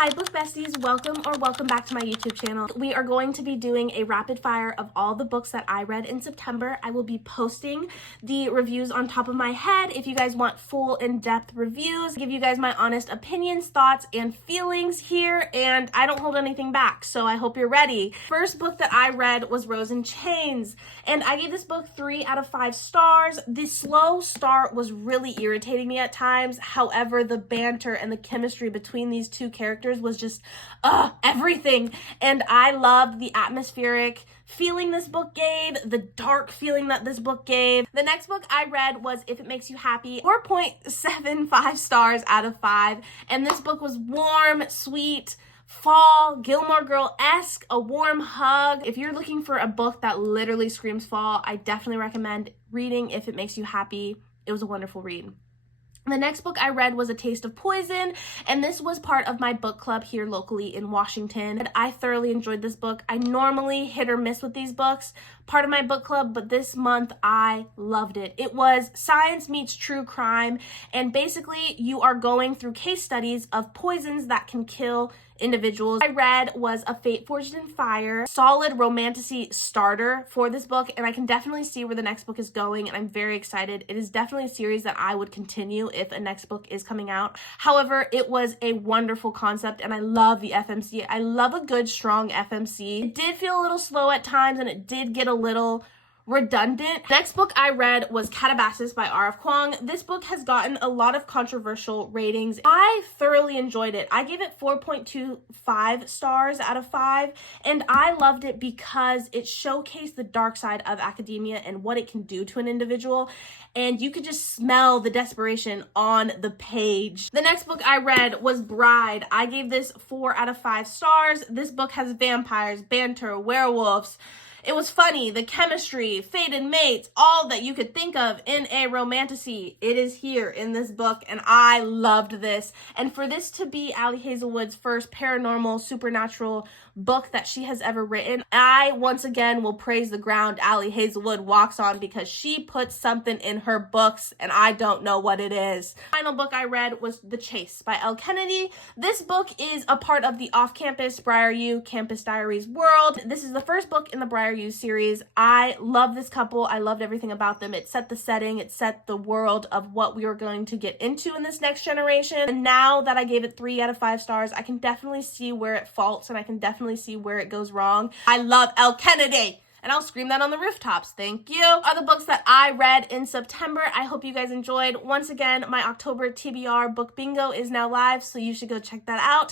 Hi book besties, welcome back to my YouTube channel. We are going to be doing a rapid fire of all the books that I read in September. I will be posting the reviews on top of my head if you guys want full in-depth reviews. Give you guys my honest opinions, thoughts, and feelings here, and I don't hold anything back, so I hope you're ready. First book that I read was Rose in Chains, and I gave this book 3 out of 5 stars. The slow start was really irritating me at times. However, the banter and the chemistry between these two characters was just everything, and I loved the atmospheric feeling this book gave, the dark feeling that this book gave. The next book I read was If It Makes You Happy, 4.75 stars out of 5, and this book was warm, sweet, fall, Gilmore Girl-esque, a warm hug. If you're looking for a book that literally screams fall, I definitely recommend reading If It Makes You Happy. It was a wonderful read. The next book I read was A Taste of Poison, and this was part of my book club here locally in Washington. I thoroughly enjoyed this book. I normally hit or miss with these books, part of my book club, but this month I loved it. It was science meets true crime, and basically you are going through case studies of poisons that can kill individuals. I read was A Fate Forged in Fire, solid romantasy starter for this book, and I can definitely see where the next book is going, and I'm very excited. It is definitely a series that I would continue if a next book is coming out. However, it was a wonderful concept, and I love the FMC. I love a good, strong FMC. It did feel a little slow at times, and it did get a little redundant. Next book I read was Calabasas by R.F. Kuang. This book has gotten a lot of controversial ratings. I thoroughly enjoyed it. I gave it 4.25 stars out of 5, and I loved it because it showcased the dark side of academia and what it can do to an individual, and you could just smell the desperation on the page. The next book I read was Bride. I gave this 4 out of 5 stars. This book has vampires, banter, werewolves. It was funny, the chemistry, fated mates, all that you could think of in a romantasy. It is here in this book, and I loved this. And for this to be Ali Hazelwood's first paranormal, supernatural book that she has ever written, I once again will praise the ground Ali Hazelwood walks on, because she puts something in her books, and I don't know what it is. The final book I read was The Chase by Elle Kennedy. This book is a part of the off-campus Briar U Campus Diaries world. This is the first book in the Briar U series. I love this couple. I loved everything about them. It set the setting. It set the world of what we were going to get into in this next generation. And now that I gave it 3 out of 5 stars, I can definitely see where it faults, and I can definitely see where it goes wrong. I love Elle Kennedy, and I'll scream that on the rooftops. Thank you. Are the books that I read in September. I hope you guys enjoyed. Once again, my October TBR book bingo is now live, so you should go check that out.